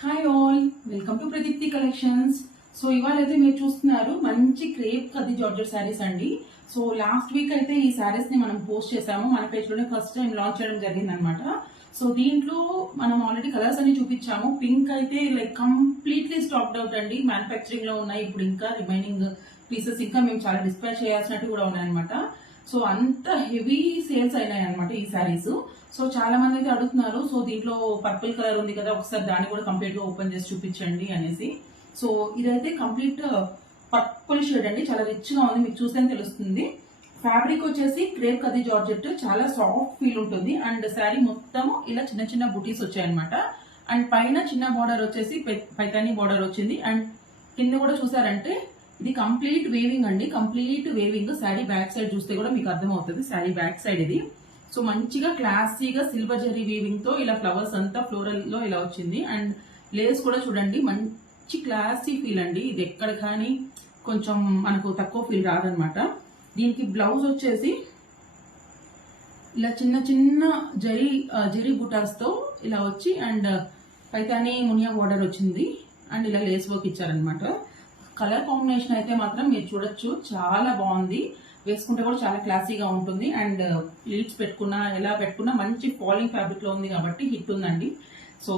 Hi all, welcome to Pradeepti collections. So ఇవాళ అయితే మీరు చూస్తున్నారు మంచి క్రేప్ ఖదీ జార్జెట్ శారీస్ అండి. సో లాస్ట్ వీక్ అయితే ఈ శారీస్ ని మనం పోస్ట్ చేసాము, మన పేజ్ లోనే ఫస్ట్ టైం లాంచ్ చేయడం జరిగింది అనమాట. సో దీంట్లో మనం ఆల్రెడీ కలర్స్ అన్ని చూపించాము. పింక్ అయితే లైక్ కంప్లీట్లీ స్టాక్డ్ అవుట్ అండి, మ్యానుఫ్యాక్చరింగ్ లో ఉన్నాయి. ఇప్పుడు ఇంకా రిమైనింగ్ పీసెస్ ఇంకా మేము చాలా డిస్పాచ్ చేయాల్సినట్టు కూడా ఉన్నాయన్నమాట. సో అంత హెవీ సేల్స్ అయినాయి అనమాట ఈ శారీస్. సో చాలా మంది అయితే అడుగుతున్నారు, సో దీంట్లో పర్పుల్ కలర్ ఉంది కదా, ఒకసారి దాన్ని కూడా కంప్లీట్ గా ఓపెన్ చేసి చూపించండి అనేసి. సో ఇదైతే కంప్లీట్ పర్పుల్ షేడ్ అండి, చాలా రిచ్ గా ఉంది, మీకు చూస్తే తెలుస్తుంది. ఫ్యాబ్రిక్ వచ్చేసి క్రేప్ ఖదీ జార్జెట్, చాలా సాఫ్ట్ ఫీల్ ఉంటుంది. అండ్ శారీ మొత్తం ఇలా చిన్న చిన్న బుటీస్ వచ్చాయన్నమాట. అండ్ పైన చిన్న బార్డర్ వచ్చేసి పైతాని బార్డర్ వచ్చింది. అండ్ కింద కూడా చూసారంటే ఇది కంప్లీట్ వేవింగ్ అండి, complete weaving. Sari back side చూస్తే కూడా మీకు అర్థమవుతుంది, శారీ బ్యాక్ సైడ్ ఇది. సో మంచిగా క్లాసీగా సిల్వర్ జరీ వీవింగ్ తో ఇలా ఫ్లవర్స్ అంతా ఫ్లోరల్ లో ఇలా వచ్చింది. అండ్ లేస్ కూడా చూడండి, మంచి క్లాసీ ఫీల్ అండి. ఇది ఎక్కడ కానీ కొంచెం మనకు తక్కువ ఫీల్ రాదనమాట. దీనికి బ్లౌజ్ వచ్చేసి ఇలా చిన్న చిన్న జరీ బుటాస్ తో ఇలా వచ్చి, అండ్ పైతాని మునియా బార్డర్ వచ్చింది. అండ్ ఇలా లేస్ వర్క్ ఇచ్చారనమాట. కలర్ కాంబినేషన్ అయితే మాత్రం మీరు చూడొచ్చు, చాలా బాగుంది. వేసుకుంటే కూడా చాలా క్లాసీగా ఉంటుంది. అండ్ లీడ్స్ పెట్టుకున్నా ఎలా పెట్టుకున్నా మంచి ఫాలింగ్ ఫ్యాబ్రిక్ లో ఉంది కాబట్టి హిట్ ఉందండి. సో